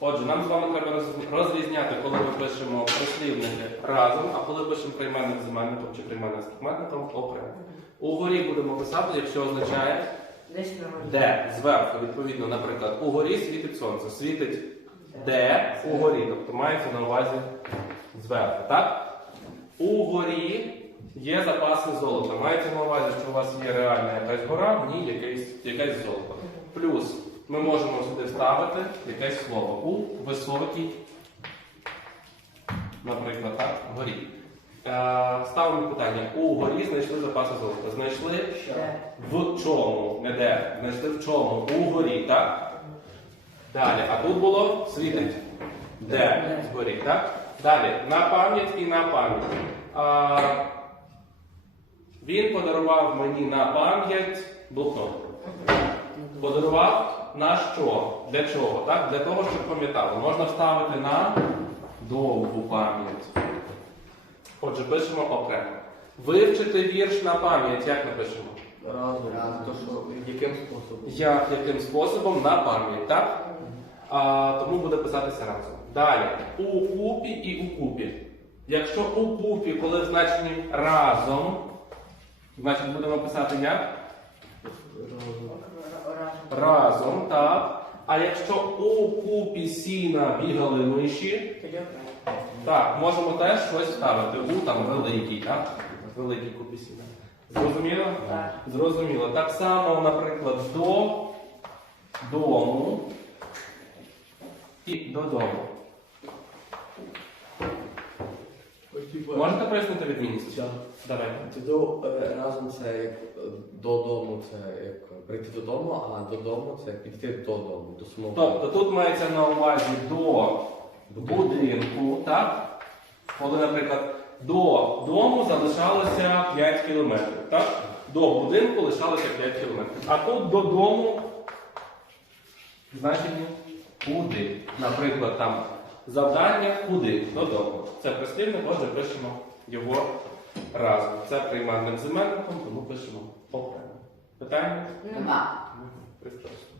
Отже, нам з вами треба розрізняти, коли ми пишемо прислівники разом, а коли пишемо прийменник з іменником чи прийменник з прикметником окремо. Угорі будемо писати, якщо означає де зверху, відповідно, наприклад, угорі світить сонце. Світить де угорі, тобто мається на увазі зверху. Так? Угорі є запаси золота. Мається на увазі, що у вас є реальна якась гора, в ній якесь, якесь золото. Плюс ми можемо сюди ставити якесь слово у високій, наприклад, так, горі. Е, ставимо питання. У горі знайшли запаси золота. Знайшли в чому, не де, знайшли в чому, у горі, так? Далі, а тут було світить. Де? Згорі, так? Далі, на пам'ять і на пам'ять. А, він подарував мені на пам'ять блокнот. Подарував на що? Для чого? Так? Для того, щоб пам'ятали. Можна вставити на довгу пам'ять. Отже, пишемо окремо. Вивчити вірш на пам'ять, як напишемо? Разом. То що, яким способом? Як, яким способом на пам'ять, так? А, тому буде писатися разом. Далі. У купі і у купі. Якщо у купі, коли в значенні разом, значить будемо писати як? Разом. Разом, так. А якщо у купі сіна бігали миші, так, можемо теж щось ставити. У там великий, так? Великий купі сіна. Зрозуміло? Так. Зрозуміло. Так само, наприклад, до дому і додому. Можете пояснити відмінність? Так. Давайте. Це е, разом це як е, додому, це як прийти додому, а додому це піти додому, до самого. Тобто тут мається на увазі до будинку, так? Коли, наприклад, до дому залишалося 5 кілометрів, так? До будинку лишалося 5 кілометрів. А тут додому, значить, куди? Наприклад, там завдання куди? Додому. Це прислівник, отже, пишемо його разом. Це приймальник з іменником, тому пишемо окремо. Питання? Нема. Прекрасно.